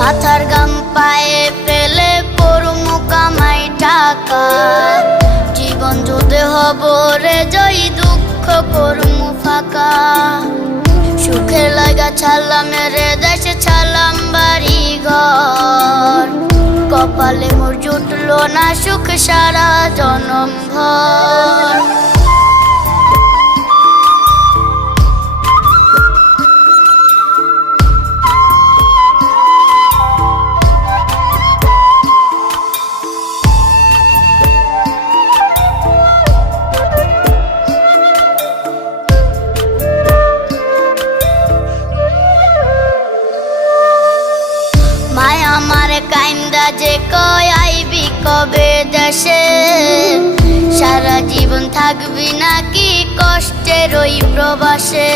মাথার গাম পায়ে ফেলে পড়মু কামাই টাকা, জীবন যুদ্ধে হব রে জয়ী, দুঃখ করমু ফাঁকা। সুখের লাগা ছাড়লাম রে দেশে, ছাড়লাম বাড়ি ঘর, কপালে মোর জুটলো না সুখ সারা জনম ভর। মায় আমার কাইন্দা যে কয় আইবি কবে দেশে, সারা জীবন থাকবি নাকি কষ্টের ওই প্রবাসে।